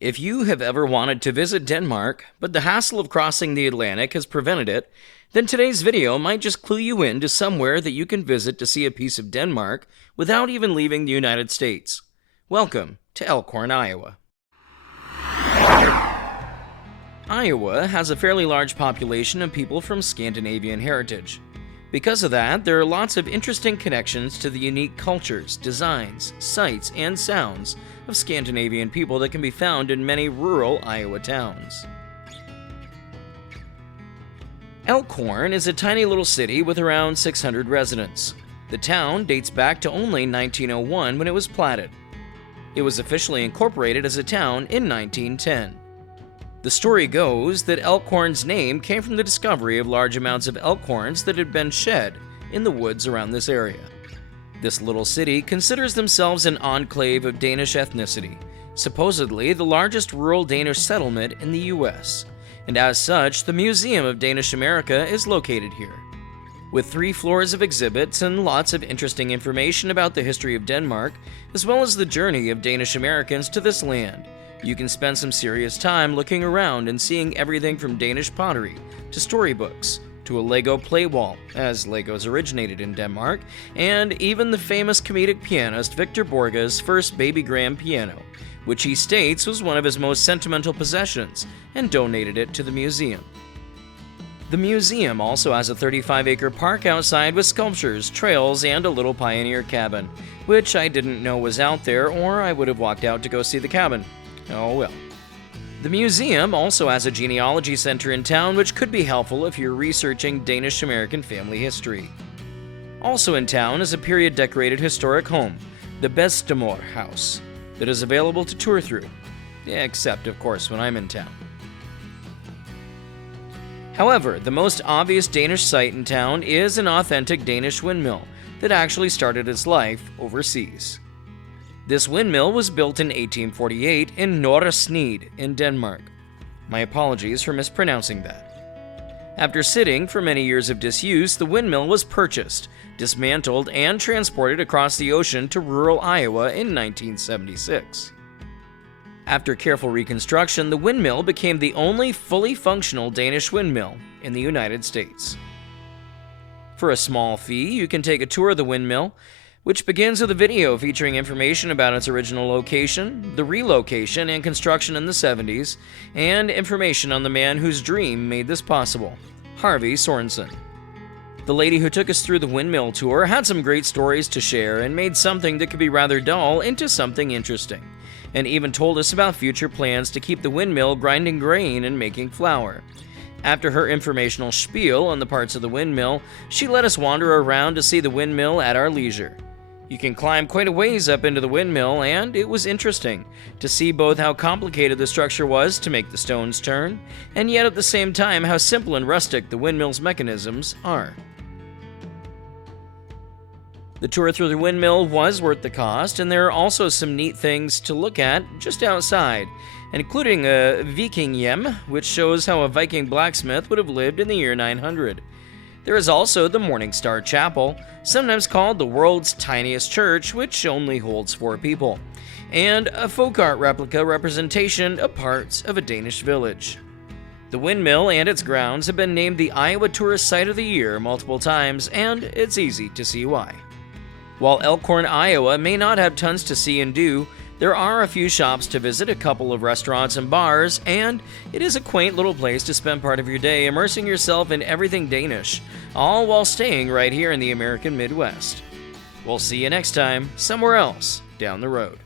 If you have ever wanted to visit Denmark, but the hassle of crossing the Atlantic has prevented it, then today's video might just clue you in to somewhere that you can visit to see a piece of Denmark without even leaving the United States. Welcome to Elk Horn, Iowa. Iowa has a fairly large population of people from Scandinavian heritage. Because of that, there are lots of interesting connections to the unique cultures, designs, sights, and sounds of Scandinavian people that can be found in many rural Iowa towns. Elk Horn is a tiny little city with around 600 residents. The town dates back to only 1901 when it was platted. It was officially incorporated as a town in 1910. The story goes that Elk Horn's name came from the discovery of large amounts of elk horns that had been shed in the woods around this area. This little city considers themselves an enclave of Danish ethnicity, supposedly the largest rural Danish settlement in the US, and as such, the Museum of Danish America is located here. With 3 floors of exhibits and lots of interesting information about the history of Denmark, as well as the journey of Danish Americans to this land, you can spend some serious time looking around and seeing everything from Danish pottery to storybooks to a Lego play wall, as Legos originated in Denmark, and even the famous comedic pianist Victor Borge's first baby grand piano, which he states was one of his most sentimental possessions, and donated it to the museum. The museum also has a 35-acre park outside with sculptures, trails, and a little pioneer cabin, which I didn't know was out there, or I would have walked out to go see the cabin. Oh well. The museum also has a genealogy center in town, which could be helpful if you're researching Danish-American family history. Also in town is a period-decorated historic home, the Bedstemor House, that is available to tour through, except, of course, when I'm in town. However, the most obvious Danish sight in town is an authentic Danish windmill that actually started its life overseas. This windmill was built in 1848 in Norre in Denmark. My apologies for mispronouncing that. After sitting for many years of disuse, the windmill was purchased, dismantled, and transported across the ocean to rural Iowa in 1976. After careful reconstruction, the windmill became the only fully functional Danish windmill in the United States. For a small fee, you can take a tour of the windmill, which begins with a video featuring information about its original location, the relocation and construction in the 70s, and information on the man whose dream made this possible, Harvey Sorensen. The lady who took us through the windmill tour had some great stories to share and made something that could be rather dull into something interesting, and even told us about future plans to keep the windmill grinding grain and making flour. After her informational spiel on the parts of the windmill, she let us wander around to see the windmill at our leisure. You can climb quite a ways up into the windmill, and it was interesting to see both how complicated the structure was to make the stones turn, and yet at the same time how simple and rustic the windmill's mechanisms are. The tour through the windmill was worth the cost, and there are also some neat things to look at just outside, including a Viking-hjem, which shows how a Viking blacksmith would have lived in the year 900. There is also the Morning Star Chapel, sometimes called the world's tiniest church, which only holds 4 people, and a folk art replica representation of parts of a Danish village. The windmill and its grounds have been named the Iowa Tourist Site of the Year multiple times, and it's easy to see why. While Elk Horn, Iowa may not have tons to see and do, there are a few shops to visit, a couple of restaurants and bars, and it is a quaint little place to spend part of your day immersing yourself in everything Danish, all while staying right here in the American Midwest. We'll see you next time, somewhere else down the road.